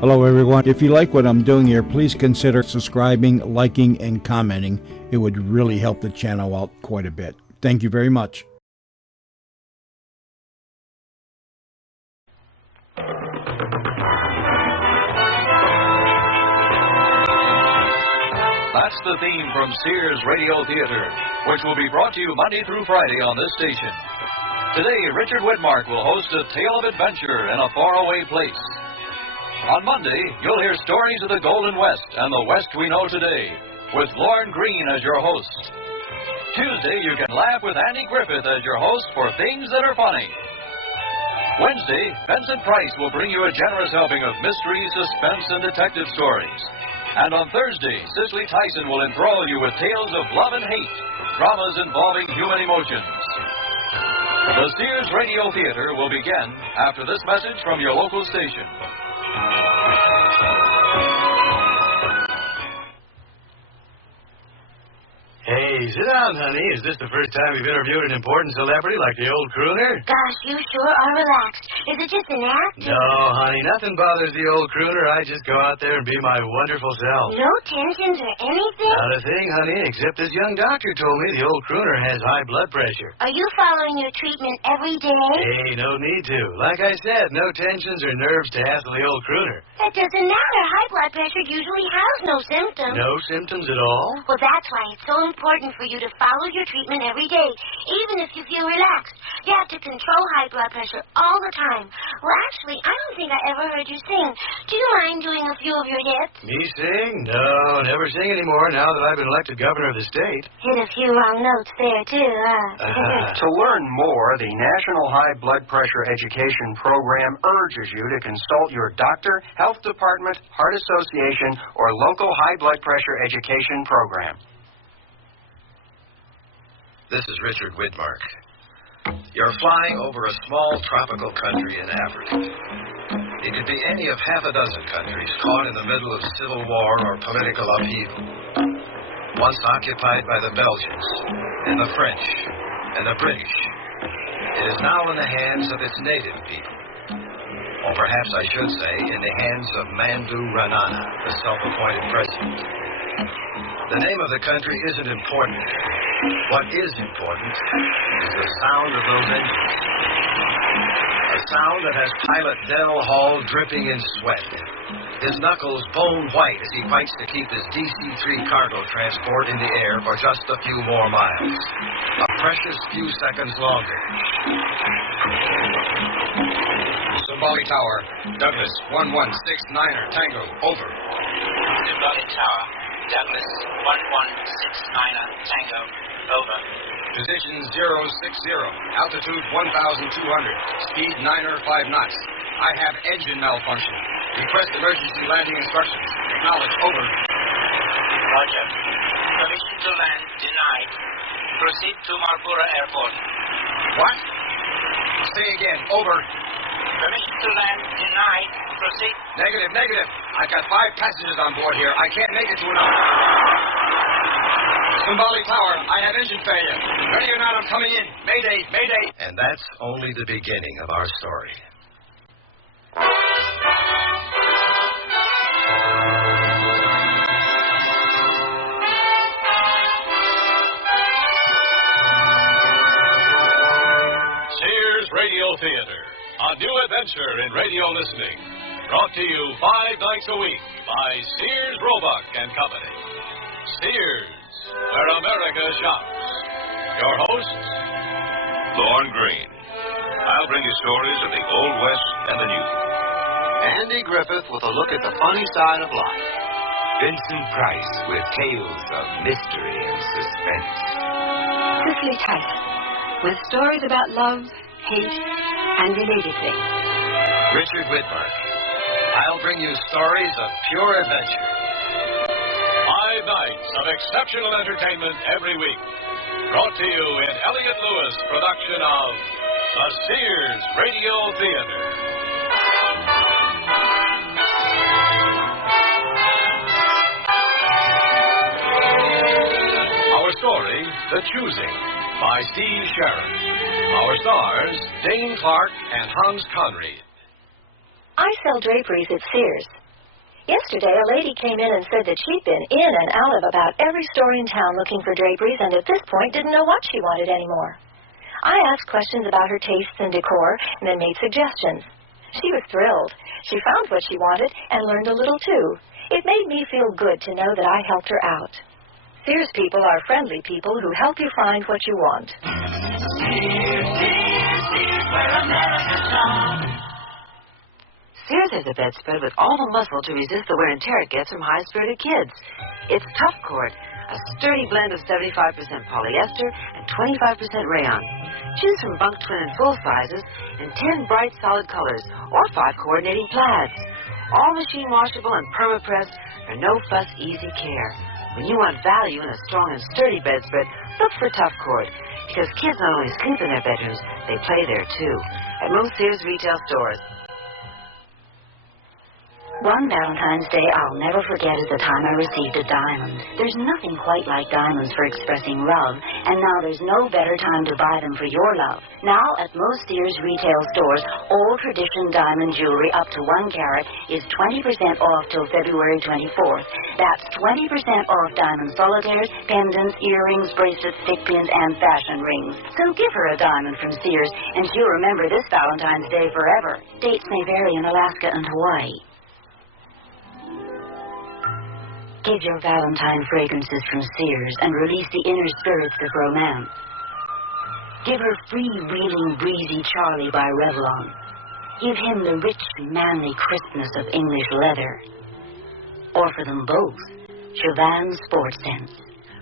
Hello everyone. If you like what I'm doing here, please consider subscribing, liking, and commenting. It would really help the channel out quite a bit. Thank you very much. That's the theme from Sears Radio Theater, which will be brought to you Monday through Friday on this station. Today, Richard Whitmark will host a tale of adventure in a faraway place. On Monday, you'll hear stories of the Golden West and the West we know today, with Lorne Greene as your host. Tuesday, you can laugh with Andy Griffith as your host for Things That Are Funny. Wednesday, Vincent Price will bring you a generous helping of mystery, suspense, and detective stories. And on Thursday, Cicely Tyson will enthrall you with tales of love and hate, dramas involving human emotions. The Sears Radio Theater will begin after this message from your local station. Hey, sit down, honey. Is this the first time you've interviewed an important celebrity like the old crooner? Gosh, you sure are relaxed. Is it just an act? No, honey, nothing bothers the old crooner. I just go out there and be my wonderful self. No tensions or anything? Not a thing, honey, except this young doctor told me the old crooner has high blood pressure. Are you following your treatment every day? Hey, no need to. Like I said, no tensions or nerves to hassle the old crooner. That doesn't matter. High blood pressure usually has no symptoms. No symptoms at all? Well, that's why it's so important for you to follow your treatment every day, even if you feel relaxed. You have to control high blood pressure all the time. Well, actually, I don't think I ever heard you sing. Do you mind doing a few of your hits? Me sing? No, never sing anymore now that I've been elected governor of the state. Hit a few wrong notes there, too, To learn more, the National High Blood Pressure Education Program urges you to consult your doctor, health department, heart association, or local high blood pressure education program. This is Richard Whitmark. You're flying over a small tropical country in Africa. It could be any of half a dozen countries caught in the middle of civil war or political upheaval. Once occupied by the Belgians, and the French, and the British, it is now in the hands of its native people. Or perhaps I should say, in the hands of Mandu Ranana, the self-appointed president. The name of the country isn't important. What is important is the sound of those engines. A sound that has pilot Del Hall dripping in sweat, his knuckles bone white as he fights to keep his DC-3 cargo transport in the air for just a few more miles. A precious few seconds longer. Simbali Tower, Douglas 1169er, Tango, over. Simbali Tower, Douglas 1169er, Tango, over. Position 060, altitude 1,200, speed 905 knots. I have engine malfunction. Request emergency landing instructions. Acknowledge, over. Roger. Permission to land denied. Proceed to Marpura Airport. What? Say again, over. Permission to land denied. Proceed. Negative. I've got 5 passengers on board here. I can't make it to another. Simbali Tower, I have engine failure. Ready or not, I'm coming in. Mayday. And that's only the beginning of our story. Sears Radio Theater, a new adventure in radio listening. Brought to you 5 nights a week by Sears Roebuck and Company. Sears, where America shops. Your hosts, Lorne Greene. I'll bring you stories of the Old West and the New. Andy Griffith with a look at the funny side of life. Vincent Price with tales of mystery and suspense. Cicely Tyson with stories about love, hate, and related things. Richard Whitmark. I'll bring you stories of pure adventure. 5 nights of exceptional entertainment every week. Brought to you in Elliott Lewis production of the Sears Radio Theater. Our story, The Choosing, by Steve Sharon. Our stars, Dane Clark and Hans Conried. I sell draperies at Sears. Yesterday, a lady came in and said that she'd been in and out of about every store in town looking for draperies and at this point didn't know what she wanted anymore. I asked questions about her tastes and decor and then made suggestions. She was thrilled. She found what she wanted and learned a little, too. It made me feel good to know that I helped her out. Sears people are friendly people who help you find what you want. Sears has a bedspread with all the muscle to resist the wear and tear it gets from high-spirited kids. It's Tough Cord, a sturdy blend of 75% polyester and 25% rayon. Choose from bunk twin and full sizes in 10 bright solid colors or 5 coordinating plaids. All machine washable and perma-pressed for no-fuss, easy care. When you want value in a strong and sturdy bedspread, look for Tough Cord, because kids not only sleep in their bedrooms, they play there too. At most Sears retail stores. One Valentine's Day I'll never forget is the time I received a diamond. There's nothing quite like diamonds for expressing love, and now there's no better time to buy them for your love. Now, at most Sears retail stores, all tradition diamond jewelry up to 1 carat is 20% off till February 24th. That's 20% off diamond solitaires, pendants, earrings, bracelets, stick pins, and fashion rings. So give her a diamond from Sears, and she'll remember this Valentine's Day forever. Dates may vary in Alaska and Hawaii. Give your Valentine fragrances from Sears and release the inner spirits of romance. Give her free-wheeling, breezy Charlie by Revlon. Give him the rich, manly crispness of English leather. Or for them both, Chauvin Sport Scents.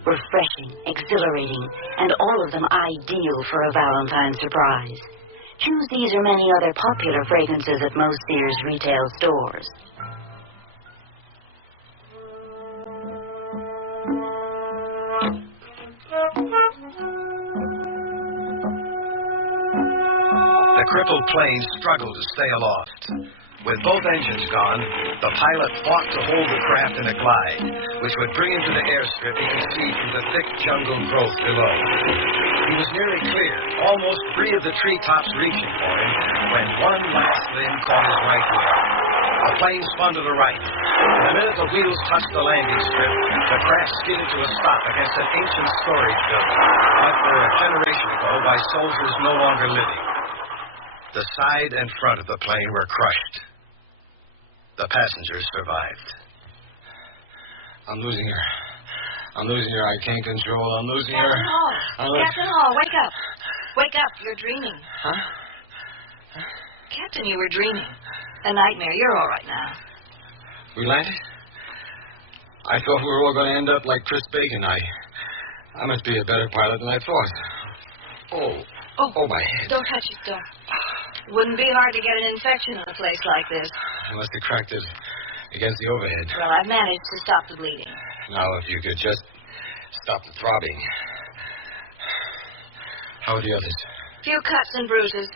Refreshing, exhilarating, and all of them ideal for a Valentine surprise. Choose these or many other popular fragrances at most Sears retail stores. The crippled plane struggled to stay aloft. With both engines gone, the pilot fought to hold the craft in a glide, which would bring him to the airstrip he could see through the thick jungle growth below. He was nearly clear, almost free of the treetops reaching for him, when one last limb caught his right wheel. The plane spun to the right. And the minute the wheels touched the landing strip, the craft skidded to a stop against an ancient storage building, built for a generation ago by soldiers no longer living. The side and front of the plane were crushed. The passengers survived. I'm losing her. I'm losing her. I can't control. I'm losing her. Captain Hall, wake up. Wake up. You're dreaming. Huh? Captain, you were dreaming. A nightmare. You're all right now. We landed? I thought we were all going to end up like Chris Bacon. I must be a better pilot than I thought. Oh, my head. Don't touch it, Doc. It wouldn't be hard to get an infection in a place like this. I must have cracked it against the overhead. Well, I've managed to stop the bleeding. Now, if you could just stop the throbbing. How are the others? Few cuts and bruises.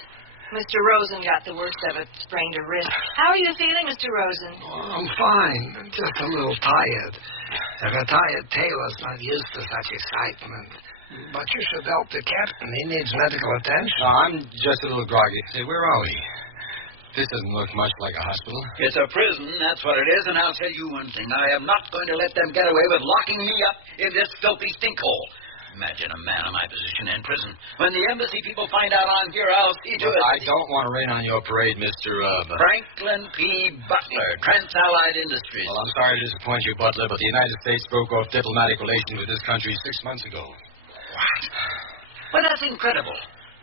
Mr. Rosen got the worst of it, sprained a wrist. How are you feeling, Mr. Rosen? Oh, I'm fine. Just a little tired. A retired tailor's not used to such excitement. But you should help the captain. He needs medical attention. No, I'm just a little groggy. Say, where are we? This doesn't look much like a hospital. It's a prison, that's what it is, and I'll tell you one thing. I am not going to let them get away with locking me up in this filthy stinkhole. Imagine a man in my position in prison. When the embassy people find out I'm here, I'll see to it. I don't want to rain on your parade, Mr. Franklin P. Butler, Trans-Allied Industries. Well, I'm sorry to disappoint you, Butler, but the United States broke off diplomatic relations with this country 6 months ago. What? Well, that's incredible.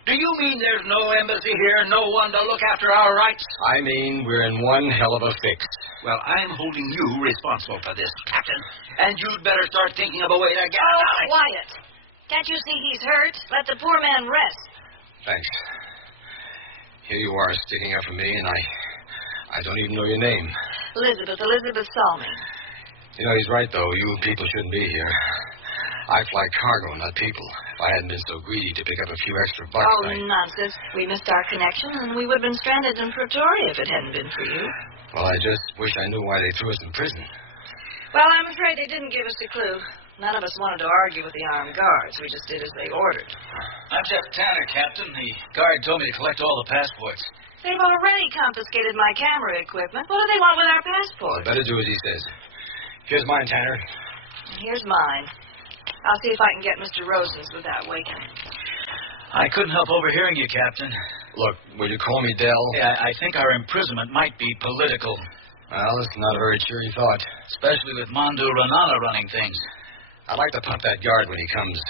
Do you mean there's no embassy here, no one to look after our rights? I mean, we're in one hell of a fix. Well, I'm holding you responsible for this, Captain. And you'd better start thinking of a way to get out. Quiet. Can't you see he's hurt? Let the poor man rest. Thanks. Here you are sticking up for me, and I don't even know your name. Elizabeth Salmi. You know, he's right, though. You people shouldn't be here. I fly cargo, not people. If I hadn't been so greedy to pick up a few extra bucks, nonsense. We missed our connection, and we would have been stranded in Pretoria if it hadn't been for you. Well, I just wish I knew why they threw us in prison. Well, I'm afraid they didn't give us a clue. None of us wanted to argue with the armed guards. We just did as they ordered. I'm Jeff Tanner, Captain. The guard told me to collect all the passports. They've already confiscated my camera equipment. What do they want with our passports? Better do as he says. Here's mine, Tanner. And here's mine. I'll see if I can get Mr. Rosen's without waking. I couldn't help overhearing you, Captain. Look, will you call me Dell? Yeah, I think our imprisonment might be political. Well, it's not a very cheery thought. Especially with Mandu Ranana running things. I'd like to pump that guard when he comes.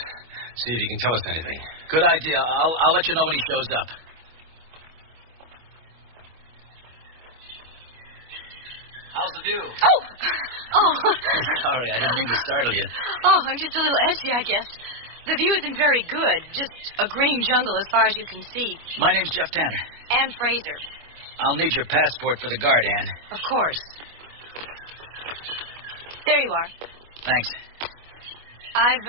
See if he can tell us anything. Good idea. I'll let you know when he shows up. How's the view? Oh. Sorry, I didn't mean to startle you. Oh, I'm just a little edgy, I guess. The view isn't very good. Just a green jungle as far as you can see. My name's Jeff Tanner. Ann Fraser. I'll need your passport for the guard, Ann. Of course. There you are. Thanks. I've,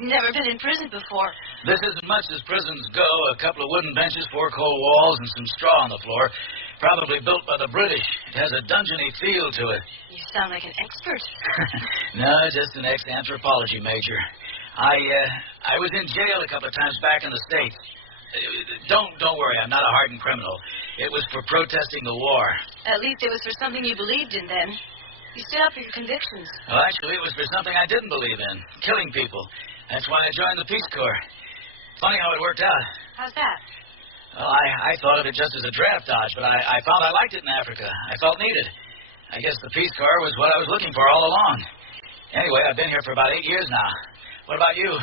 never been in prison before. This is as much as prisons go. A couple of wooden benches, 4 cold walls, and some straw on the floor. Probably built by the British. It has a dungeony feel to it. You sound like an expert. No, just an ex-anthropology major. I was in jail a couple of times back in the States. Don't worry, I'm not a hardened criminal. It was for protesting the war. At least it was for something you believed in then. You stood up for your convictions. Well, actually, it was for something I didn't believe in. Killing people. That's why I joined the Peace Corps. Funny how it worked out. How's that? Well, I thought of it just as a draft dodge, but I found I liked it in Africa. I felt needed. I guess the Peace Corps was what I was looking for all along. Anyway, I've been here for about 8 years now. What about you?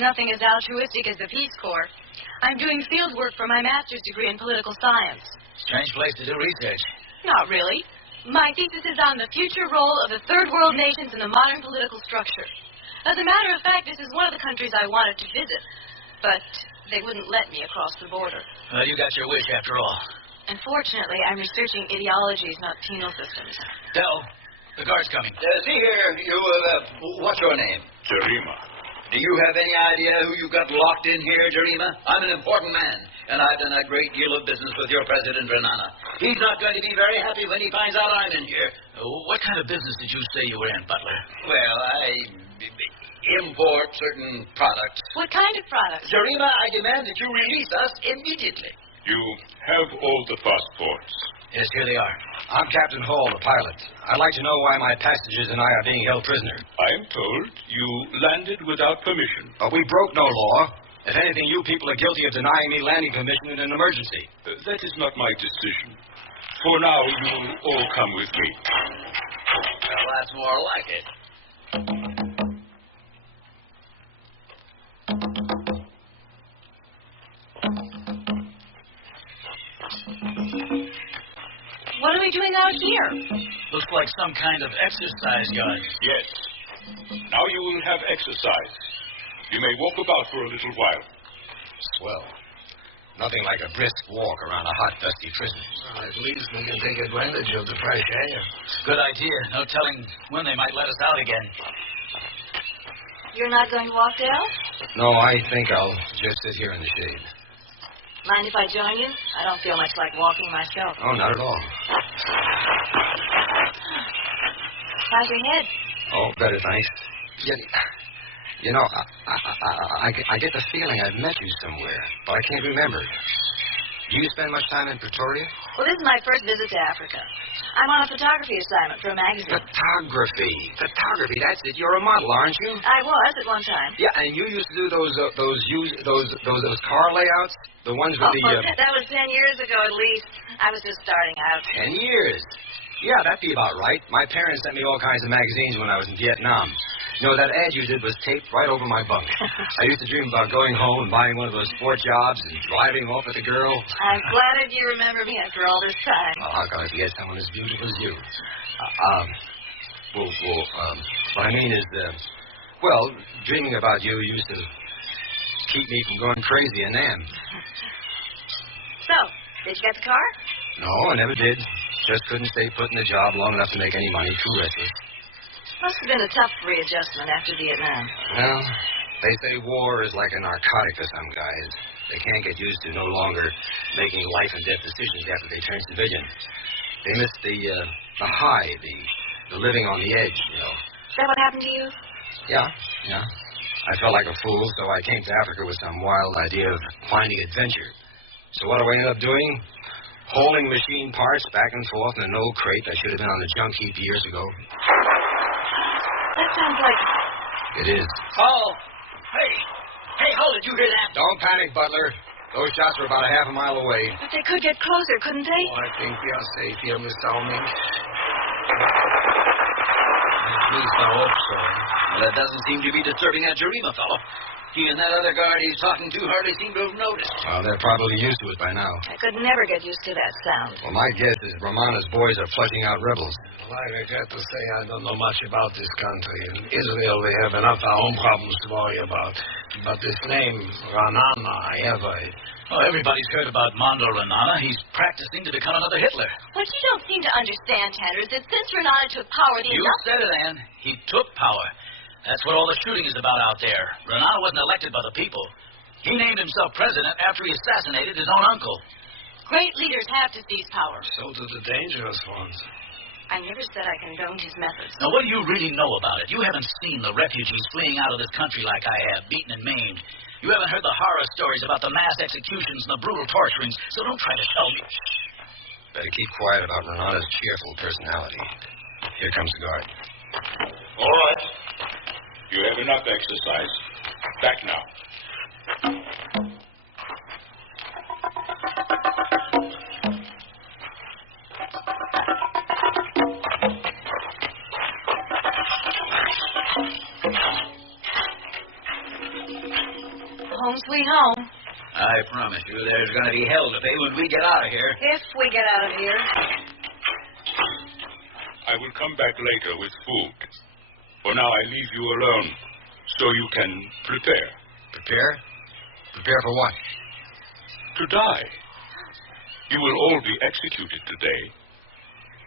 Nothing as altruistic as the Peace Corps. I'm doing field work for my master's degree in political science. Strange place to do research. Not really. My thesis is on the future role of the third world nations in the modern political structure. As a matter of fact, this is one of the countries I wanted to visit, but they wouldn't let me across the border. Well, you got your wish after all. Unfortunately, I'm researching ideologies, not penal systems. Del, the guard's coming. See here, you, what's your name? Jarima. Do you have any idea who you got locked in here, Jarima? I'm an important man, and I've done a great deal of business with your President Renana. He's not going to be very happy when he finds out I'm in here. What kind of business did you say you were in, Butler? Well, I import certain products. What kind of products? Jarima, I demand that you release us immediately. You have all the passports. Yes, here they are. I'm Captain Hall, the pilot. I'd like to know why my passengers and I are being held prisoner. I am told you landed without permission. But we broke no law. If anything, you people are guilty of denying me landing permission in an emergency. That is not my decision. For now, you will all come with me. Well, that's more like it. What are we doing out here? Looks like some kind of exercise yard. Yes. Now you will have exercise. You may walk about for a little while. Swell. Nothing like a brisk walk around a hot, dusty prison. Well, at least we can take advantage of the fresh air. Good idea. No telling when they might let us out again. You're not going to walk, Dale? No, I think I'll just sit here in the shade. Mind if I join you? I don't feel much like walking myself. Oh, not at all. How's your head? Oh, better, thanks. You know, I get the feeling I've met you somewhere, but I can't remember. Do you spend much time in Pretoria? Well, this is my first visit to Africa. I'm on a photography assignment for a magazine. Photography, that's it. You're a model, aren't you? I was at one time. Yeah, and you used to do those car layouts? The ones with That was 10 years ago at least. I was just starting out. 10 years? Yeah, that'd be about right. My parents sent me all kinds of magazines when I was in Vietnam. You know, that ad you did was taped right over my bunk. I used to dream about going home and buying one of those sport jobs and driving off with a girl. I'm glad you remember me after all this time. Well, how can I forget someone as beautiful as you? What I mean is, dreaming about you used to keep me from going crazy in Nam. So, did you get the car? No, I never did. Just couldn't stay put in the job long enough to make any money. Too restless. Must have been a tough readjustment after Vietnam. Well, they say war is like a narcotic for some guys. They can't get used to no longer making life and death decisions after they turn civilian. They miss the high, the living on the edge, you know. Is that what happened to you? Yeah. I felt like a fool, so I came to Africa with some wild idea of finding adventure. So what do I end up doing? Hauling machine parts back and forth in an old crate that should have been on the junk heap years ago. That sounds like... It is. Oh, hey, how did you hear that? Don't panic, Butler. Those shots were about a half a mile away. But they could get closer, couldn't they? Oh, I think we are safe here, Miss Downing. At least I hope so. Well, that doesn't seem to be disturbing that Jarima fellow. He and that other guard he's talking to hardly seem to have noticed. Well, they're probably used to it by now. I could never get used to that sound. Well, my guess is Romana's boys are flushing out rebels. Well, I regret to say I don't know much about this country. In Israel, we have enough of our own problems to worry about. But this name, Ranana, I have heard. Oh, everybody's heard about Mondo Renana. He's practicing to become another Hitler. What you don't seem to understand, Tanner, is that since Renana took power, You said it, Ann. He took power. That's what all the shooting is about out there. Renana wasn't elected by the people. He named himself president after he assassinated his own uncle. Great leaders have to seize power. So do the dangerous ones. I never said I condoned his methods. Now, what do you really know about it? You haven't seen the refugees fleeing out of this country like I have, beaten and maimed. You haven't heard the horror stories about the mass executions and the brutal torturings, so don't try to tell me. Better keep quiet about Renana's cheerful personality. Here comes the guard. All right. You have enough exercise. Back now. Home sweet home. I promise you there's going to be hell to pay when we get out of here. If we get out of here. I will come back later with food. For now, I leave you alone, so you can prepare. Prepare? Prepare for what? To die. You will all be executed today.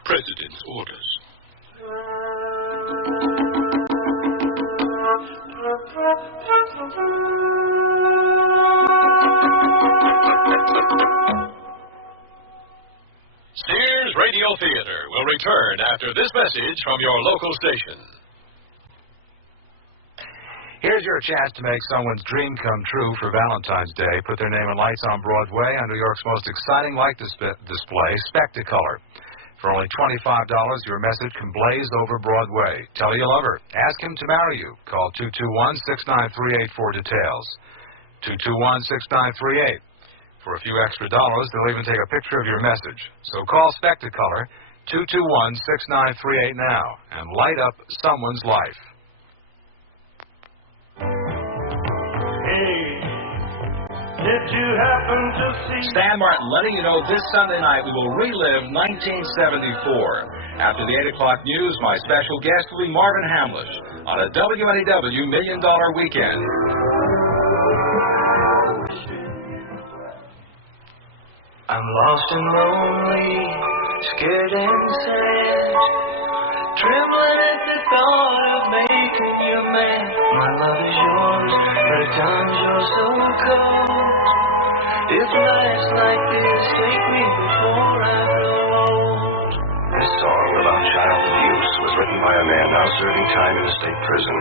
President's orders. Sears Radio Theater will return after this message from your local station. Here's your chance to make someone's dream come true for Valentine's Day. Put their name in lights on Broadway on New York's most exciting light display, Spectacolor. For only $25, your message can blaze over Broadway. Tell her you love her. Ask him to marry you. Call 221-6938 for details. 221-6938. For a few extra dollars, they'll even take a picture of your message. So call Spectacolor, 221-6938 now, and light up someone's life. Did you happen to see... Stan Martin letting you know this Sunday night we will relive 1974. After the 8 o'clock news, my special guest will be Marvin Hamlish on a WNEW $1 Million Weekend. I'm lost and lonely, scared and sad, trembling at the thought of making you mad. My love is yours, but at times you're so cold. If nights like this take me before I grow old. This song about child abuse was written by a man now serving time in a state prison.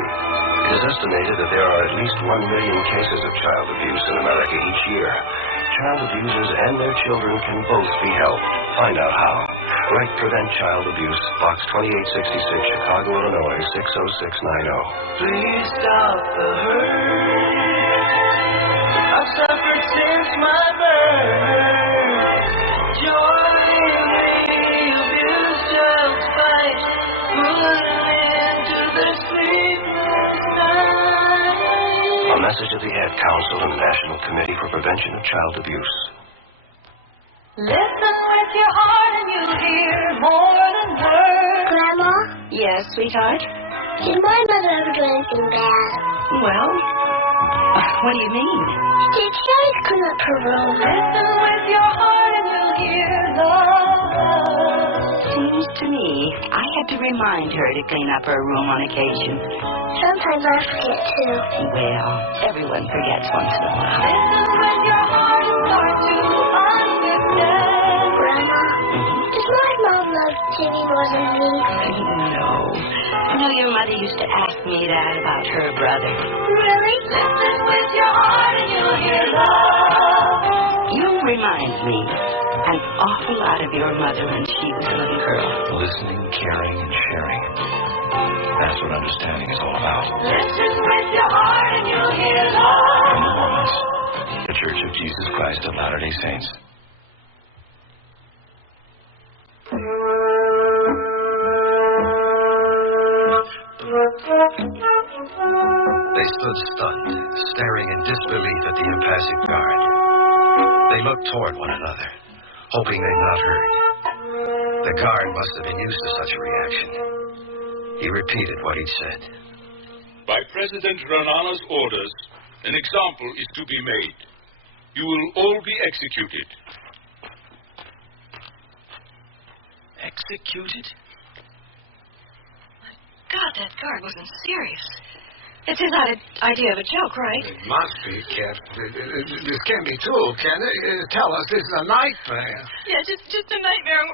It is estimated that there are at least 1 million cases of child abuse in America each year. Child abusers and their children can both be helped. Find out how. Write Prevent Child Abuse, Box 2866, Chicago, Illinois, 60690. Please stop the hurt. I've suffered since my birth. Joy in the abused child's fight. Put an end to the sleepless night. A message of the Ad Council and the National Committee for Prevention of Child Abuse. Listen with your heart and you'll hear more than words. Grandma? Yes, sweetheart? Did my mother ever do anything bad? Well, what do you mean? Did she always clean up her room? Listen with your heart and you'll hear love. Seems to me I had to remind her to clean up her room on occasion. Sometimes I forget too. Well, everyone forgets once in a while. Listen with your heart and start to understand. Grandma, does Does my mom love Timmy more than me? No. No, your mother used to ask me that about her brother. Really? Listen with your heart and you'll hear love. You remind me an awful lot of your mother when she was a little girl. Listening, caring, and sharing. That's what understanding is all about. Listen with your heart and you'll hear love. From the Mormons, the Church of Jesus Christ of Latter-day Saints. They stood stunned, staring in disbelief at the impassive guard. They looked toward one another, hoping they'd not heard. The guard must have been used to such a reaction. He repeated what he'd said. By President Renana's orders, an example is to be made. You will all be executed. Executed? God, that guard wasn't serious. It's his idea of a joke, right? It must be, Captain. This can't be true, can it? Tell us this is a nightmare. Yeah, just a nightmare.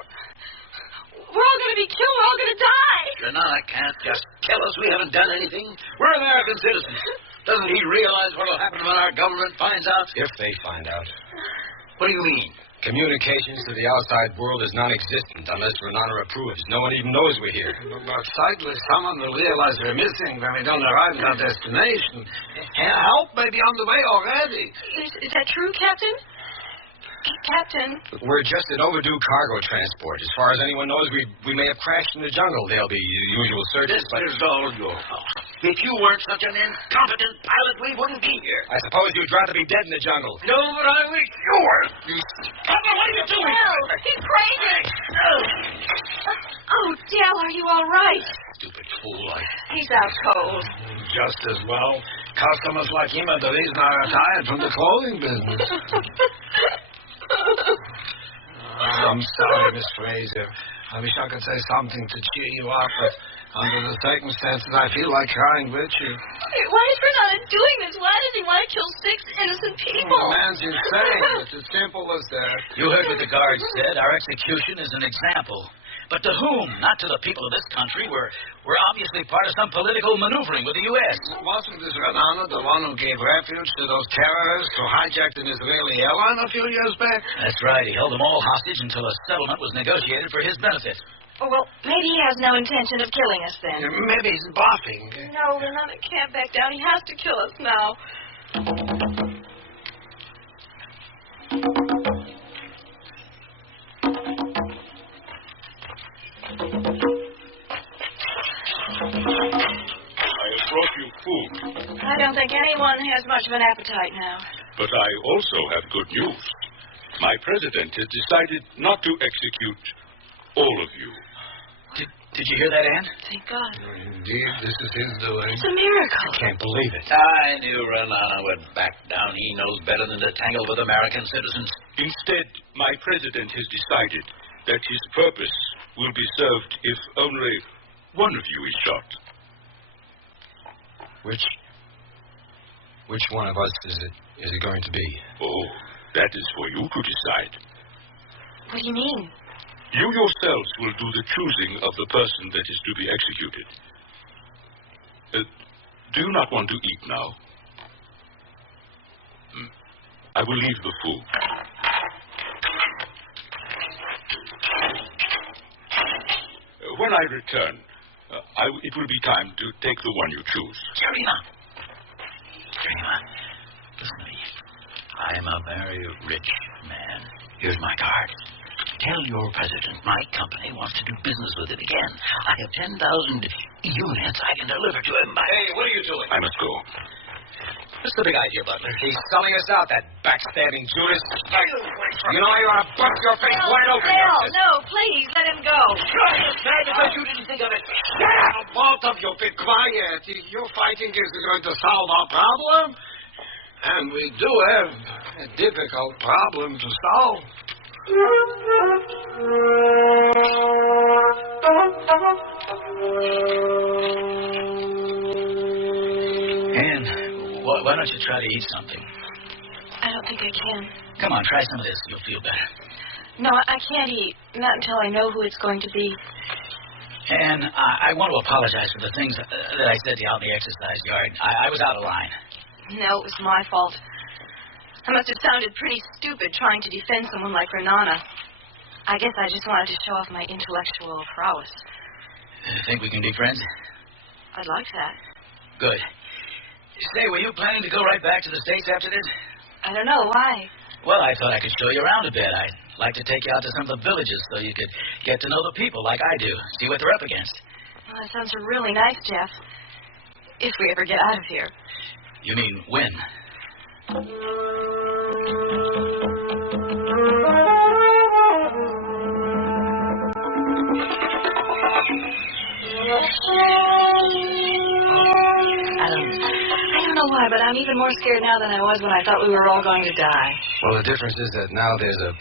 We're all going to be killed. We're all going to die. Renana can't just kill us. We haven't done anything. We're American citizens. Doesn't he realize what will happen when our government finds out? If they find out. What do you mean? Communications to the outside world is non-existent unless Renana approves. No one even knows we're here. But sadly, someone will realize we're missing when we don't arrive at our destination. Help may be on the way already. Is that true, Captain? Captain? We're just an overdue cargo transport. As far as anyone knows, we may have crashed in the jungle. There'll be usual searches, This is all your fault. If you weren't such an incompetent pilot, we wouldn't be here. I suppose you'd rather be dead in the jungle. No, but I wish you were. Papa, what are you doing? Dale, he's crazy. Oh, Dale, are you all right? Stupid fool. He's out cold. Just as well. Customers like him are the reason I retired from the clothing business. I'm sorry, Miss Fraser. I wish I could say something to cheer you up, but under the circumstances, I feel like crying with you. Why is Renana doing this? Why does he want to kill 6 innocent people? The man's insane. It's as simple as that. You heard what the guard said. Our execution is an example. But to whom? Not to the people of this country. We're obviously part of some political maneuvering with the U.S. Wasn't this Renana the one who gave refuge to those terrorists who hijacked an Israeli airline a few years back? That's right. He held them all hostage until a settlement was negotiated for his benefit. Oh, well, maybe he has no intention of killing us then. Maybe he's bluffing. No, Renana can't back down. He has to kill us now. I have brought you food. I don't think anyone has much of an appetite now. But I also have good news. My president has decided not to execute all of you. Did you hear that, Ann? Thank God. Indeed, this is his doing. It's a miracle. I can't believe it. I knew Renana would back down. He knows better than to tangle with American citizens. Instead, my president has decided that his purpose will be served if only one of you is shot. Which one of us is it going to be? Oh, that is for you to decide. What do you mean? You yourselves will do the choosing of the person that is to be executed. Do you not want to eat now? I will leave the food. When I return, it will be time to take the one you choose. Jerima, listen to me. I am a very rich man. Here's my card. Tell your president my company wants to do business with it again. I have 10,000 units I can deliver to him. Hey, what are you doing? I must go. What's the big idea, Butler? He's selling us out, that backstabbing Judas. You know, you ought to bust your face wide open. No, please, let him go. Because you didn't think of it. Shut up, both of you. Be quiet. Your fighting is going to solve our problem. And we do have a difficult problem to solve. Ann, why don't you try to eat something? I don't think I can. Come on, try some of this. You'll feel better. No, I can't eat. Not until I know who it's going to be. And I want to apologize for the things that I said to you out in the exercise yard. I was out of line. No, it was my fault. I must have sounded pretty stupid trying to defend someone like Renana. I guess I just wanted to show off my intellectual prowess. Think we can be friends? I'd like that. Good. Say, were you planning to go right back to the States after this? I don't know. Why? Well, I thought I could show you around a bit. I'd like to take you out to some of the villages so you could get to know the people like I do, see what they're up against. Well, that sounds really nice, Jeff. If we ever get out of here. You mean when? I don't know why, but I'm even more scared now than I was when I thought we were all going to die. Well, the difference is that now there's a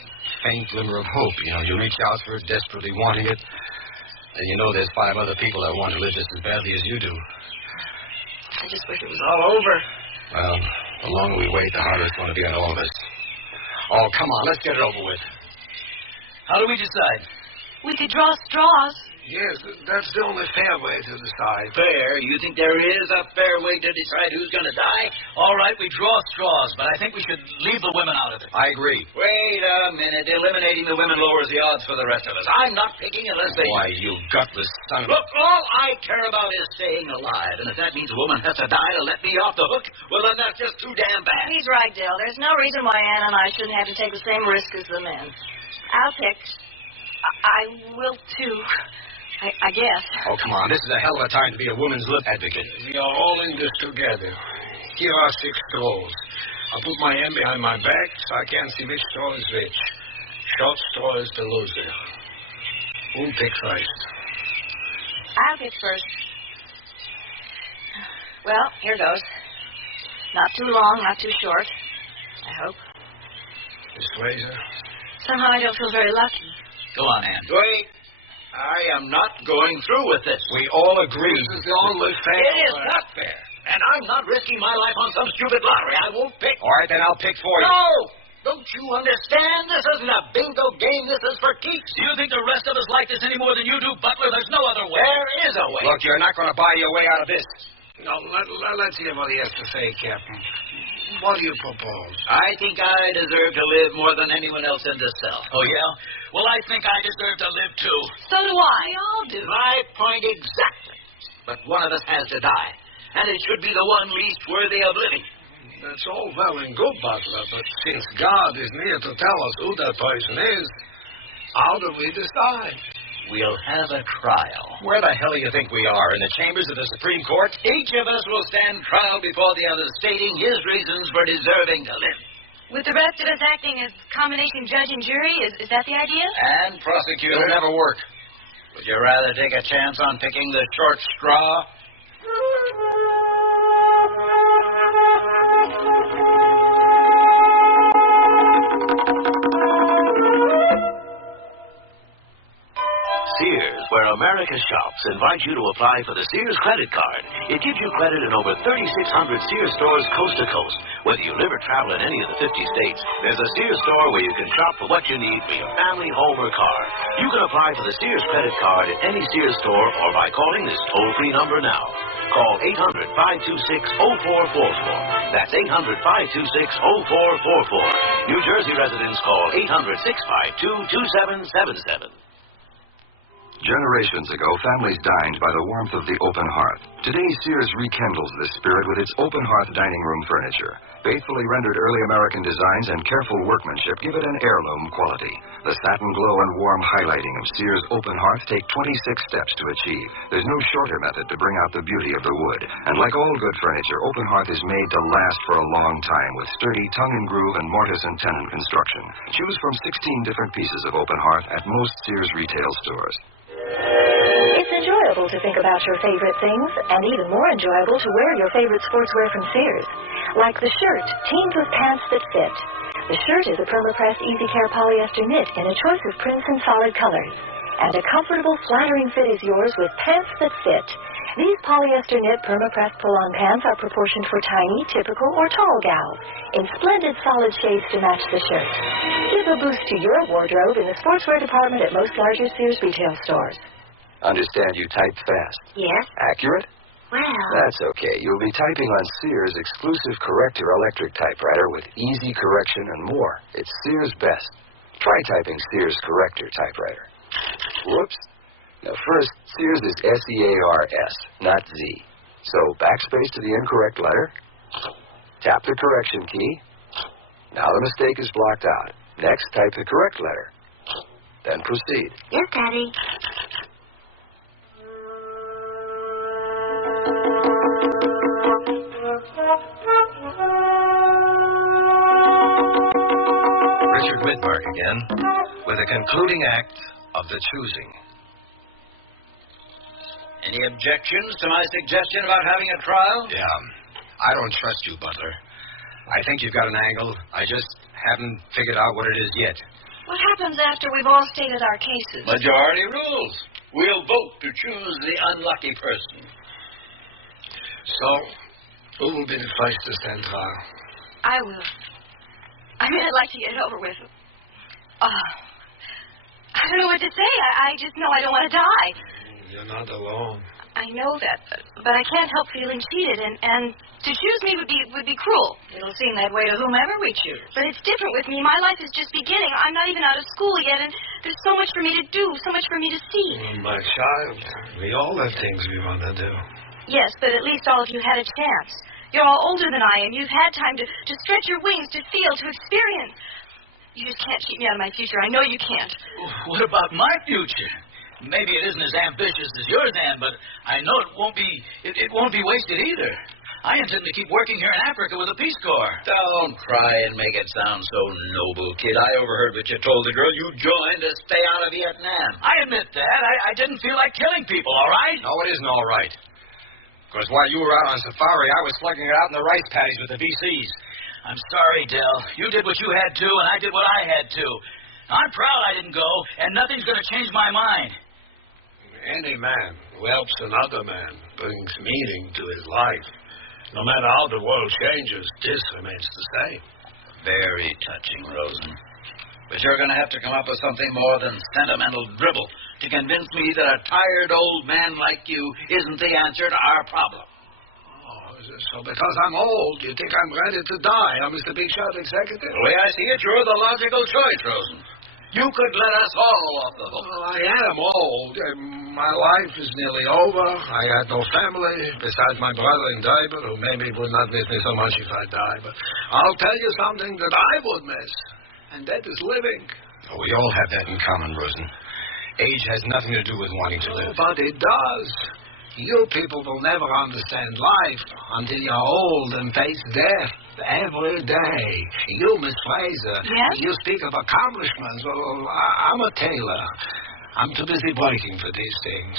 faint glimmer of hope. You know, you reach out for it, desperately wanting it, and you know there's 5 other people that want to live just as badly as you do. I just wish it was all over. Well, the longer we wait, the harder it's going to be on all of us. Oh, come on, let's get it over with. How do we decide? We could draw straws. Yes, that's the only fair way to decide. Fair? You think there is a fair way to decide who's going to die? All right, we draw straws, but I think we should leave the women out of it. I agree. Wait a minute. Eliminating the women lowers the odds for the rest of us. I'm not picking unless they... Why, you gutless son of a... Look, all I care about is staying alive. And if that means a woman has to die to let me off the hook, well, then that's just too damn bad. He's right, Dale. There's no reason why Ann and I shouldn't have to take the same risk as the men. I'll pick. I will, too. I guess. Oh, come on. This is a hell of a time to be a woman's lip advocate. We are all in this together. Here are 6 straws. I'll put my hand behind my back so I can't see which straw is which. Short straw is the loser. Who'll pick first? I'll pick first. Well, here goes. Not too long, not too short. I hope. Miss Fraser? Somehow I don't feel very lucky. Go on, Ann. Wait. I am not going through with this. We all agree. This is the only fair. It is not fair. And I'm not risking my life on some stupid lottery. I won't pick. All right, then I'll pick for you. No! Don't you understand? This isn't a bingo game. This is for keeps. Do you think the rest of us like this any more than you do, Butler? There's no other way. There is a way. Look, you're not going to buy your way out of this. No, let's hear what he has to say, Captain. What do you propose? I think I deserve to live more than anyone else in this cell. Oh, yeah? Well, I think I deserve to live, too. So do I. We all do. My point exactly. But one of us has to die. And it should be the one least worthy of living. That's all well and good, Butler, but since God is near to tell us who that person is, how do we decide? We'll have a trial. Where the hell do you think we are? In the chambers of the Supreme Court? Each of us will stand trial before the other, stating his reasons for deserving to live. With the rest of us acting as combination judge and jury, is that the idea? And prosecutor. It'll never work. Would you rather take a chance on picking the short straw? Sears, where America shops, invites you to apply for the Sears credit card. It gives you credit in over 3,600 Sears stores coast to coast. Whether you live or travel in any of the 50 states, there's a Sears store where you can shop for what you need for your family, home, or car. You can apply for the Sears credit card at any Sears store or by calling this toll-free number now. Call 800-526-0444. That's 800-526-0444. New Jersey residents call 800-652-2777. Generations ago, families dined by the warmth of the open hearth. Today, Sears rekindles this spirit with its open hearth dining room furniture. Faithfully rendered early American designs and careful workmanship give it an heirloom quality. The satin glow and warm highlighting of Sears open hearth take 26 steps to achieve. There's no shorter method to bring out the beauty of the wood. And like all good furniture, open hearth is made to last for a long time with sturdy tongue-and-groove and mortise and tenon construction. Choose from 16 different pieces of open hearth at most Sears retail stores. It's enjoyable to think about your favorite things, and even more enjoyable to wear your favorite sportswear from Sears. Like the shirt, teamed with pants that fit. The shirt is a perma-pressed easy care polyester knit in a choice of prints and solid colors. And a comfortable, flattering fit is yours with pants that fit. These polyester knit perma-pressed pull-on pants are proportioned for tiny, typical, or tall gals in splendid solid shades to match the shirt. Give a boost to your wardrobe in the sportswear department at most larger Sears retail stores. Understand you type fast. Yes? Accurate? Well... That's okay. You'll be typing on Sears' exclusive Corrector electric typewriter with easy correction and more. It's Sears' best. Try typing Sears Corrector typewriter. Whoops. Now first, Sears is S-E-A-R-S, not Z. So backspace to the incorrect letter. Tap the correction key. Now the mistake is blocked out. Next, type the correct letter. Then proceed. Yes, Daddy. Richard Widmark again, with a concluding act of the choosing. Any objections to my suggestion about having a trial? Yeah. I don't trust you, Butler. I think you've got an angle. I just haven't figured out what it is yet. What happens after we've all stated our cases? Majority rules. We'll vote to choose the unlucky person. So, who will be the first to stand trial? I will. I mean, I'd like to get it over with. I don't know what to say. I just know I don't want to die. You're not alone. I know that, but I can't help feeling cheated, and to choose me would be cruel. It'll seem that way to whomever we choose. But it's different with me. My life is just beginning. I'm not even out of school yet, and there's so much for me to do, so much for me to see. My child, we all have things we want to do. Yes, but at least all of you had a chance. You're all older than I am. You've had time to stretch your wings, to feel, to experience. You just can't cheat me out of my future. I know you can't. What about my future? Maybe it isn't as ambitious as yours, Ann, but I know it won't be wasted either. I intend to keep working here in Africa with the Peace Corps. Don't cry and make it sound so noble, kid. I overheard what you told the girl you joined to stay out of Vietnam. I admit that. I didn't feel like killing people, all right? No, it isn't all right. Because while you were out on safari, I was slugging it out in the rice paddies with the VCs. I'm sorry, Del. You did what you had to, and I did what I had to. I'm proud I didn't go, and nothing's going to change my mind. Any man who helps another man brings meaning to his life. No matter how the world changes, this remains the same. Very touching, Rosen. But you're going to have to come up with something more than sentimental dribble to convince me that a tired old man like you isn't the answer to our problem. Oh, so because I'm old, you think I'm ready to die? I'm Mr. Big Shot Executive? The way I see it, you're the logical choice, Rosen. You could let us all off the hook. Well, I am old. My life is nearly over. I had no family besides my brother in David, who maybe would not miss me so much if I die. But I'll tell you something that I would miss, and that is living. Oh, we all have that in common, Rosen. Age has nothing to do with wanting to live. But it does. You people will never understand life until you're old and face death every day. You, Miss Fraser, yes? You speak of accomplishments. Well, I'm a tailor. I'm too busy working for these things.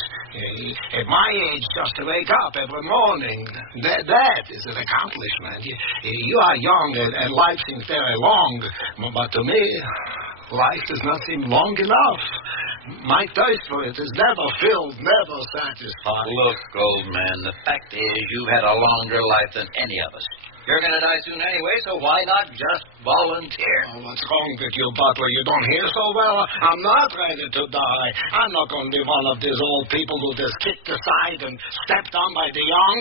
At my age, just to wake up every morning, that is an accomplishment. You are young, and life seems very long. But to me, life does not seem long enough. My thirst for it is never filled, never satisfied. Look, old man, the fact is you've had a longer life than any of us. You're going to die soon anyway, so why not just volunteer? Oh, what's wrong with you, Butler? You don't hear so well? I'm not ready to die. I'm not going to be one of these old people who just kicked aside and stepped on by the young.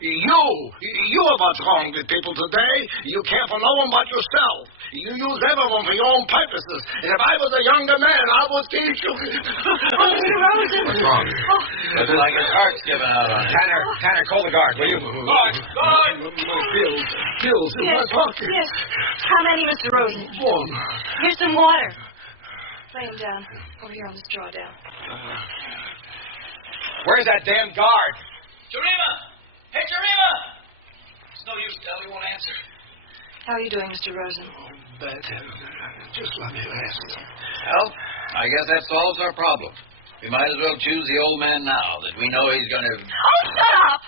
You are what's wrong with people today. You care for no one but yourself. You use everyone for your own purposes. And if I was a younger man, I would teach you. Oh, Mr. Rosen. What's wrong? Looks like his heart's giving out on him. Tanner, call the guard, will you? Guard! Pills in my pocket. Yes. How many, Mr. Rosen? One. Here's some water. Lay him down. Over here on the straw down. Where's that damn guard? Jerima! Hey, Jerima! It's no use, Del. He won't answer. How are you doing, Mr. Rosen? Oh, bad. Just let me rest. Well, I guess that solves our problem. We might as well choose the old man now that we know he's going to... Oh, shut up!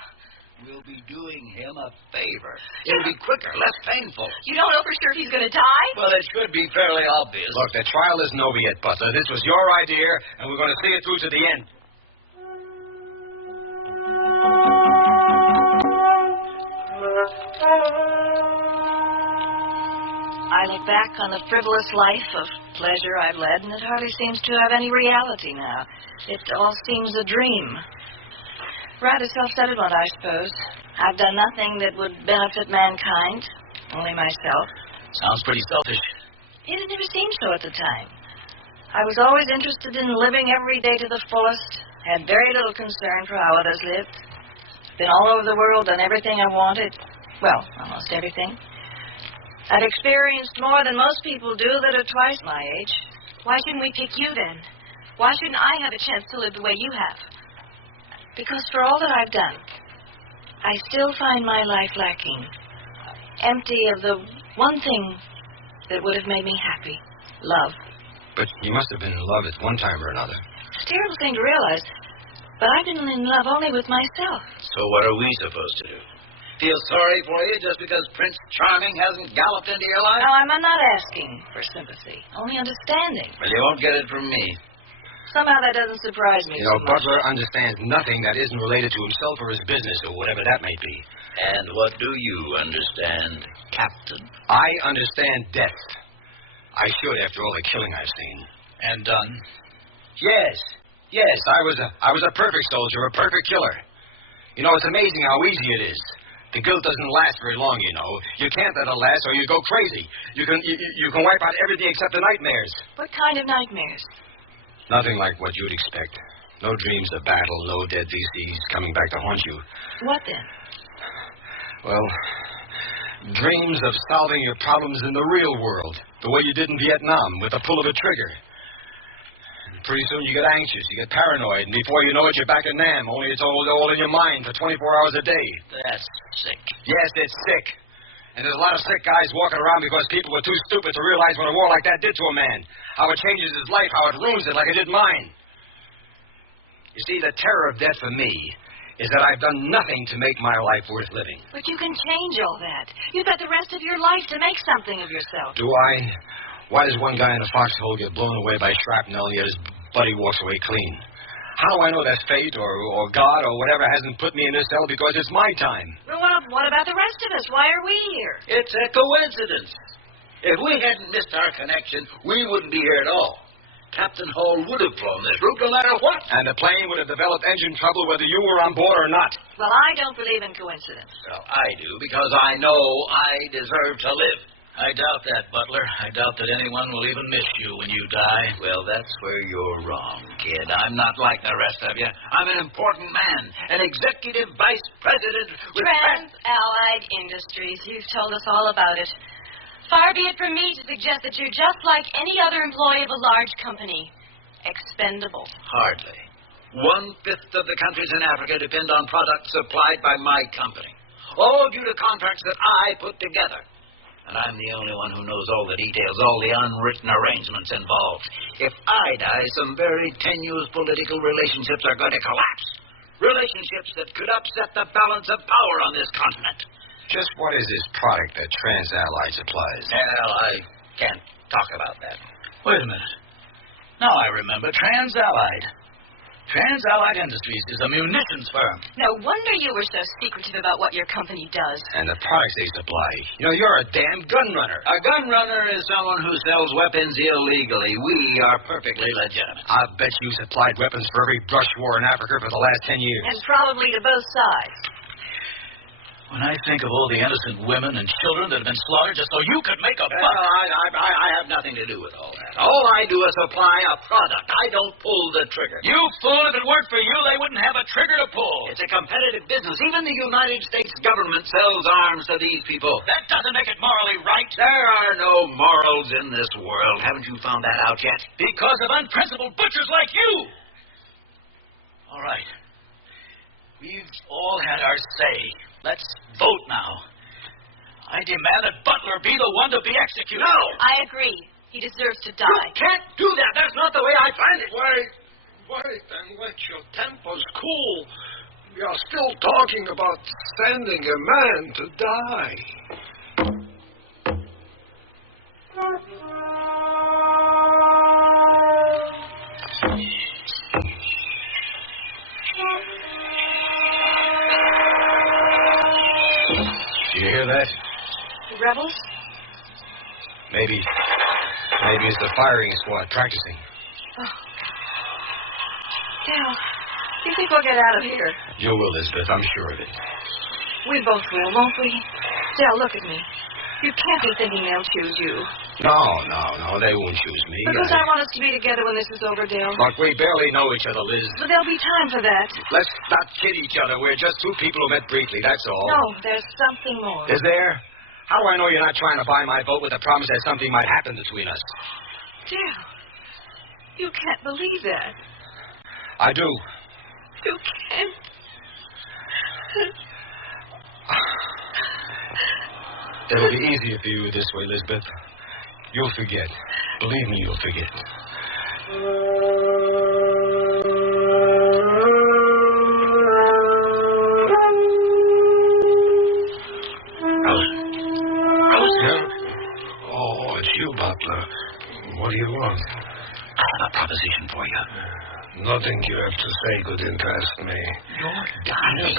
We'll be doing him a favor. It'll be quicker, less painful. You don't know for sure if he's going to die? Well, it should be fairly obvious. Look, the trial isn't over yet, Butler. This was your idea, and we're going to see it through to the end. I look back on the frivolous life of pleasure I've led, and it hardly seems to have any reality now. It all seems a dream. Rather self-centered one, I suppose. I've done nothing that would benefit mankind, only myself. Sounds pretty selfish. It had never seemed so at the time. I was always interested in living every day to the fullest, had very little concern for how others lived. Been all over the world, done everything I wanted. Well, almost everything. I'd experienced more than most people do that are twice my age. Why shouldn't we pick you then? Why shouldn't I have a chance to live the way you have? Because for all that I've done, I still find my life lacking. Empty of the one thing that would have made me happy. Love. But you must have been in love at one time or another. It's a terrible thing to realize, but I've been in love only with myself. So what are we supposed to do? Feel sorry for you just because Prince Charming hasn't galloped into your life? No, I'm not asking for sympathy, only understanding. Well, you won't get it from me. Somehow that doesn't surprise me You know, so much. Butler understands nothing that isn't related to himself or his business or whatever that may be. And what do you understand, Captain? I understand death. I should, after all the killing I've seen. And done? Yes. I was a perfect soldier, a perfect killer. You know, it's amazing how easy it is. The guilt doesn't last very long, you know. You can't let it last or you go crazy. You can wipe out everything except the nightmares. What kind of nightmares? Nothing like what you'd expect. No dreams of battle, no dead VCs coming back to haunt you. What then? Well, dreams of solving your problems in the real world, the way you did in Vietnam with the pull of a trigger. And pretty soon you get anxious, you get paranoid, and before you know it, you're back in Nam, only it's all in your mind for 24 hours a day. That's sick. Yes, it's sick. And there's a lot of sick guys walking around because people were too stupid to realize what a war like that did to a man. How it changes his life, how it ruins it like it did mine. You see, the terror of death for me is that I've done nothing to make my life worth living. But you can change all that. You've got the rest of your life to make something of yourself. Do I? Why does one guy in a foxhole get blown away by shrapnel and yet his buddy walks away clean? How do I know that's fate or God or whatever hasn't put me in this cell because it's my time? Well, what about the rest of us? Why are we here? It's a coincidence. If we hadn't missed our connection, we wouldn't be here at all. Captain Hall would have flown this route no matter what. And the plane would have developed engine trouble whether you were on board or not. Well, I don't believe in coincidence. Well, I do, because I know I deserve to live. I doubt that, Butler. I doubt that anyone will even miss you when you die. Well, that's where you're wrong, kid. I'm not like the rest of you. I'm an important man, an executive vice president with... Trans-Allied Industries. You've told us all about it. Far be it from me to suggest that you're just like any other employee of a large company. Expendable. Hardly. 1/5 of the countries in Africa depend on products supplied by my company. All due to contracts that I put together. And I'm the only one who knows all the details, all the unwritten arrangements involved. If I die, some very tenuous political relationships are going to collapse. Relationships that could upset the balance of power on this continent. Just what is this product that Trans-Allied supplies? Well, I can't talk about that. Wait a minute. Now I remember Trans-Allied. Trans-Allied Industries is a munitions firm. No wonder you were so secretive about what your company does. And the products they supply. You know, you're a damn gun runner. A gun runner is someone who sells weapons illegally. We are perfectly legitimate. I bet you supplied weapons for every brush war in Africa for the last 10 years. And probably to both sides. When I think of all the innocent women and children that have been slaughtered just so you could make a buck... I have nothing to do with all that. All I do is supply a product. I don't pull the trigger. You fool, if it weren't for you, they wouldn't have a trigger to pull. It's a competitive business. Even the United States government sells arms to these people. That doesn't make it morally right. There are no morals in this world. Haven't you found that out yet? Because of unprincipled butchers like you. All right. We've all had our say. Let's vote now. I demand that Butler be the one to be executed. No! I agree. He deserves to die. You can't do that. That's not the way I find it. Wait, and let your tempers cool. We are still talking about sending a man to die. Do you hear that? The rebels? Maybe it's the firing squad practicing. Oh. Dale, you think we'll get out of here? You will, Elizabeth. I'm sure of it. We both will, won't we? Dale, look at me. You can't be thinking they'll choose you. No. They won't choose me. Because I want us to be together when this is over, Dale. Look, we barely know each other, Liz. But there'll be time for that. Let's not kid each other. We're just two people who met briefly, that's all. No, there's something more. Is there? How do I know you're not trying to buy my vote with the promise that something might happen between us? Dale, you can't believe that. I do. You can't. It'll be easier for you this way, Elizabeth. You'll forget. Believe me, you'll forget. Rosen? Oh, it's you, Butler. What do you want? I have a proposition for you. Nothing you have to say could interest me. You're dying.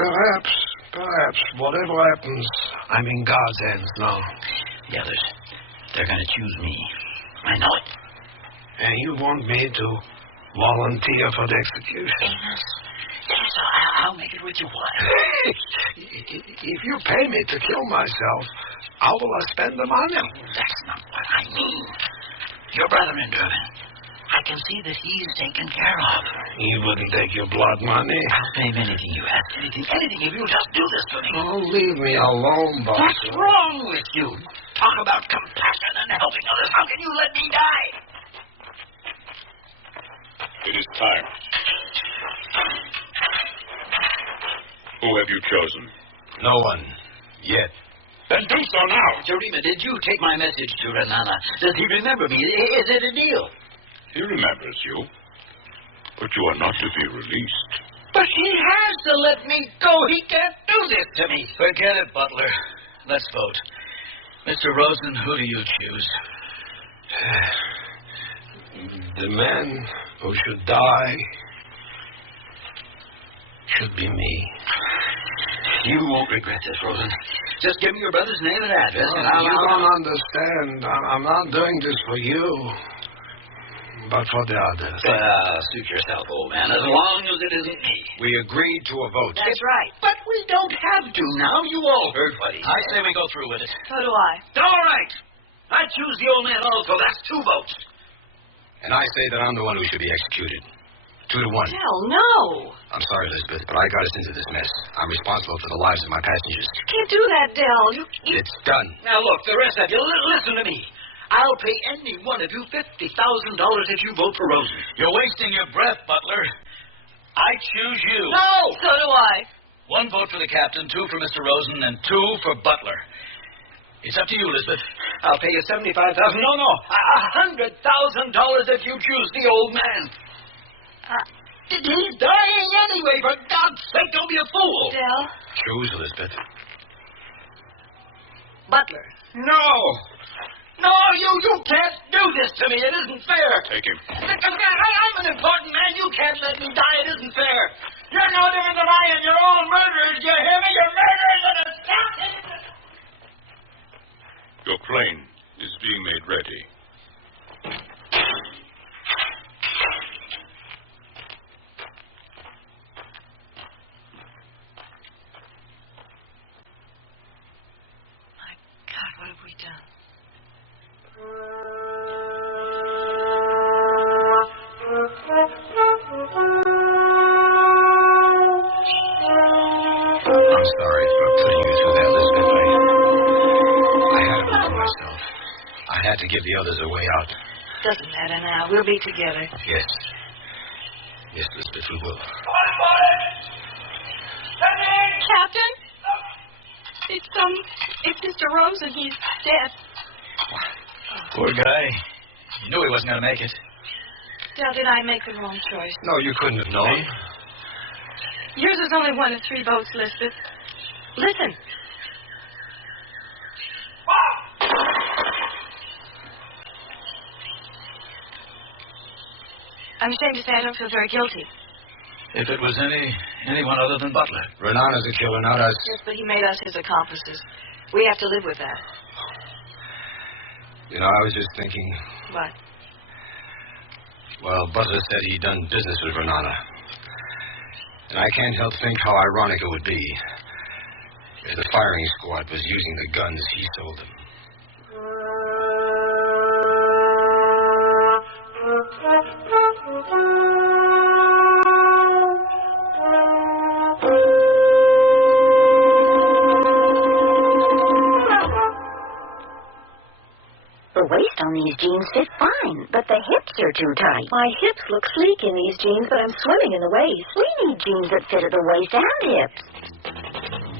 Perhaps. Whatever happens, I'm in God's hands now. The others, they're going to choose me. I know it. And you want me to volunteer for the execution? Yes, I'll make it what you want. If you pay me to kill myself, how will I spend the money? That's not what I mean. Your brother in Durban. I can see that he's taken care of. He wouldn't take your blood money. I'll pay him anything you ask. Anything if you just do this for me. Oh, leave me alone, Buster. What's wrong with you? Talk about compassion and helping others. How can you let me die? It is time. Who have you chosen? No one. Yet. Then do so now. Jarima, did you take my message to Renana? Does he remember me? Is it a deal? He remembers you. But you are not to be released. But he has to let me go. He can't do this to me. Forget it, Butler. Let's vote. Mr. Rosen, who do you choose? The man who should die should be me. You won't regret this, Rosen. Just give me your brother's name and address. You don't understand. I'm not doing this for you, but for the others. Suit yourself, old man, as long as it isn't me. We agreed to a vote. That's right. But we don't have to now. You all heard what he said. I say we go through with it. So do I. All right. I choose the old man also. That's 2 votes. And I say that I'm the one who should be executed. 2 to 1. Dale, no. I'm sorry, Elizabeth, but I got us into this mess. I'm responsible for the lives of my passengers. You can't do that, Dale. You... It's done. Now, look, the rest of you, listen to me. I'll pay any one of you $50,000 if you vote for Rosen. You're wasting your breath, Butler. I choose you. No! So do I. 1 vote for the captain, 2 for Mr. Rosen, and 2 for Butler. It's up to you, Elizabeth. I'll pay you $75,000. No, $100,000 if you choose the old man. He's dying anyway. For God's sake, don't be a fool. Dale. Choose, Elizabeth. Butler. No, you can't do this to me. It isn't fair. Take him. I'm an important man. You can't let me die. It isn't fair. You're no different than I am. You're all murderers. You hear me? You're murderers and assassins. Your plane is being made ready. My God, what have we done? I'm sorry for putting you through that, Elizabeth. I had to look for myself. I had to give the others a way out. Doesn't matter now. We'll be together. Yes. Yes, Elizabeth, we will. Captain? It's Mr. Rosen. He's dead. Poor guy. You knew he wasn't going to make it. Dale, did I make the wrong choice? No, you couldn't have known. Yours is only 1 of 3 votes, Elizabeth. Listen. I'm ashamed to say I don't feel very guilty. If it was anyone other than Butler. Renana's a killer, not us. Yes, but he made us his accomplices. We have to live with that. You know, I was just thinking... What? Well, Buzzer said he'd done business with Renana. And I can't help think how ironic it would be if the firing squad was using the guns he sold them. The waist on these jeans fit fine, but the hips are too tight. My hips look sleek in these jeans, but I'm swimming in the waist. We need jeans that fit at the waist and hips.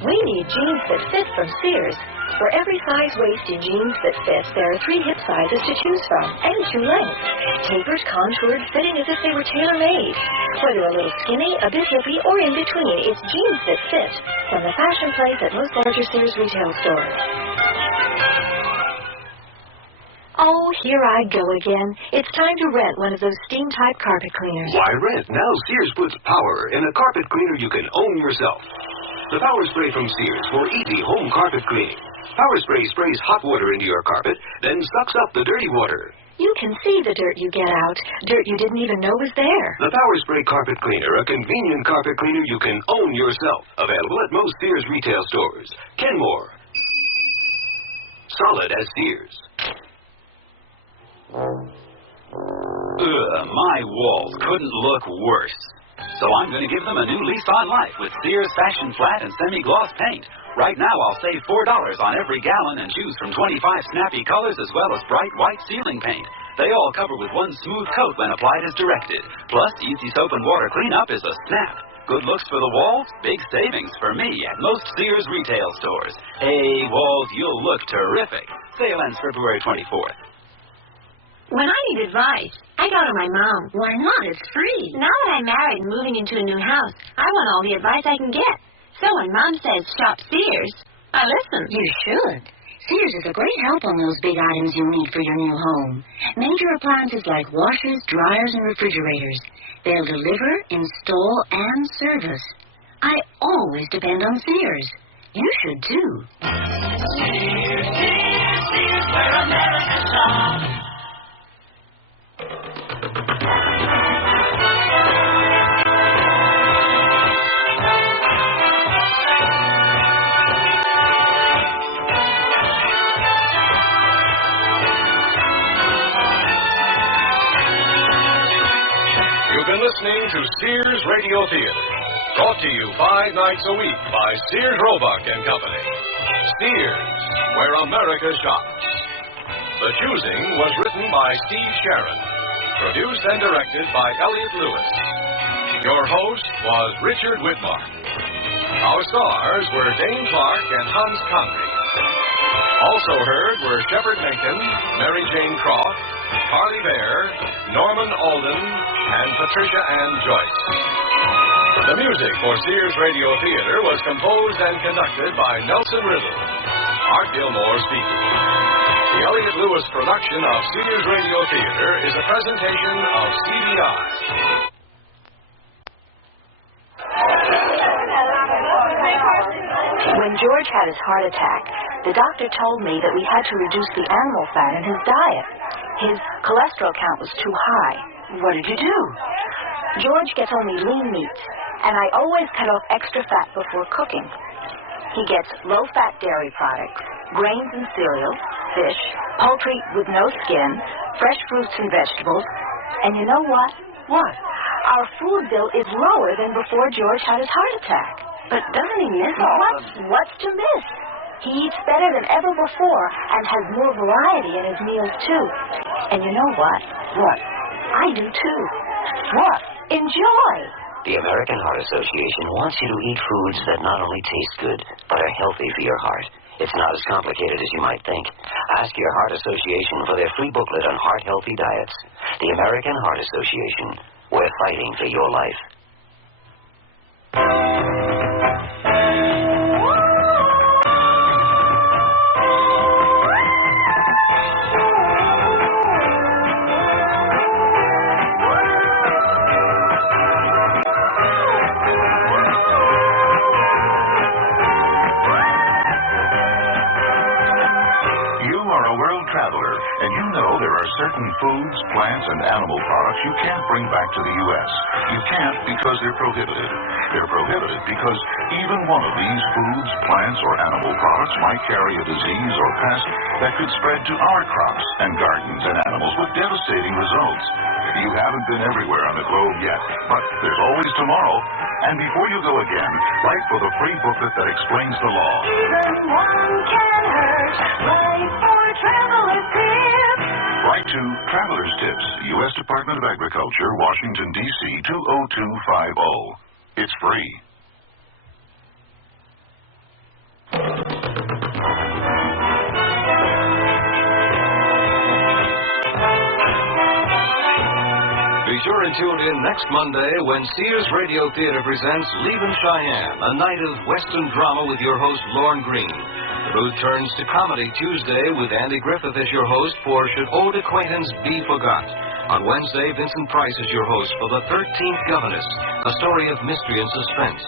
We need jeans that fit from Sears. For every size waist in jeans that fit, there are 3 hip sizes to choose from, and 2 lengths. Tapered, contoured, fitting as if they were tailor-made. Whether a little skinny, a bit hippie, or in between, it's jeans that fit. From the fashion place at most larger Sears retail stores. Oh, here I go again. It's time to rent one of those steam-type carpet cleaners. Why rent? Now Sears puts power in a carpet cleaner you can own yourself. The Power Spray from Sears for easy home carpet cleaning. Power Spray sprays hot water into your carpet, then sucks up the dirty water. You can see the dirt you get out. Dirt you didn't even know was there. The Power Spray Carpet Cleaner, a convenient carpet cleaner you can own yourself. Available at most Sears retail stores. Kenmore. Solid as Sears. My walls couldn't look worse. So I'm going to give them a new lease on life with Sears Fashion Flat and Semi-Gloss Paint. Right now I'll save $4 on every gallon and choose from 25 snappy colors as well as bright white ceiling paint. They all cover with one smooth coat when applied as directed. Plus, easy soap and water cleanup is a snap. Good looks for the walls, big savings for me at most Sears retail stores. Hey, walls, you'll look terrific. Sale ends February 24th. When I need advice, I go to my mom. Why not? It's free. Now that I'm married and moving into a new house, I want all the advice I can get. So when Mom says shop Sears, I listen. You should. Sears is a great help on those big items you need for your new home. Major appliances like washers, dryers, and refrigerators. They'll deliver, install, and service. I always depend on Sears. You should too. Sears, Sears, Sears, where America shops. You've been listening to Sears Radio Theater, brought to you 5 nights a week by Sears Roebuck and Company. Sears, where America shops. The Choosing was written by Steve Sharon, produced and directed by Elliott Lewis. Your host was Richard Whitmark. Our stars were Dane Clark and Hans Conried. Also heard were Shepard Menken, Mary Jane Croft, Parley Baer, Norman Alden, and Patricia and Joyce. The music for Sears Radio Theater was composed and conducted by Nelson Riddle. Art Gilmore speaking. The Elliott Lewis production of Sears Radio Theater is a presentation of CBI. When George had his heart attack, the doctor told me that we had to reduce the animal fat in his diet. His cholesterol count was too high. What did you do? George gets only lean meats, and I always cut off extra fat before cooking. He gets low-fat dairy products, grains and cereals, fish, poultry with no skin, fresh fruits and vegetables. And you know what? What? Our food bill is lower than before George had his heart attack. But doesn't he miss it? What's to miss? He eats better than ever before and has more variety in his meals, too. And you know what? What? I do, too. What? Enjoy! The American Heart Association wants you to eat foods that not only taste good, but are healthy for your heart. It's not as complicated as you might think. Ask your Heart Association for their free booklet on heart-healthy diets. The American Heart Association. We're fighting for your life. are certain foods, plants, and animal products you can't bring back to the U.S. You can't because they're prohibited. They're prohibited because even one of these foods, plants, or animal products might carry a disease or pest that could spread to our crops and gardens and animals with devastating results. You haven't been everywhere on the globe yet, but there's always tomorrow. And before you go again, write for the free booklet that explains the law. Even one can hurt. Write for Traveler Tips. Write to Traveler's Tips, U.S. Department of Agriculture, Washington, D.C. 20250. It's free. Be sure and tune in next Monday when Sears Radio Theater presents Leavin' Cheyenne, a night of Western drama with your host, Lorne Green. The mood turns to comedy Tuesday with Andy Griffith as your host for Should Old Acquaintance Be Forgot? On Wednesday, Vincent Price is your host for The 13th Governess, a story of mystery and suspense.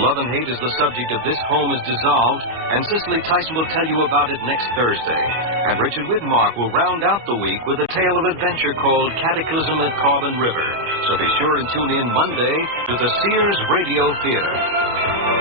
Love and hate is the subject of This Home is Dissolved, and Cicely Tyson will tell you about it next Thursday. And Richard Widmark will round out the week with a tale of adventure called Cataclysm at Carbon River. So be sure and tune in Monday to the Sears Radio Theater.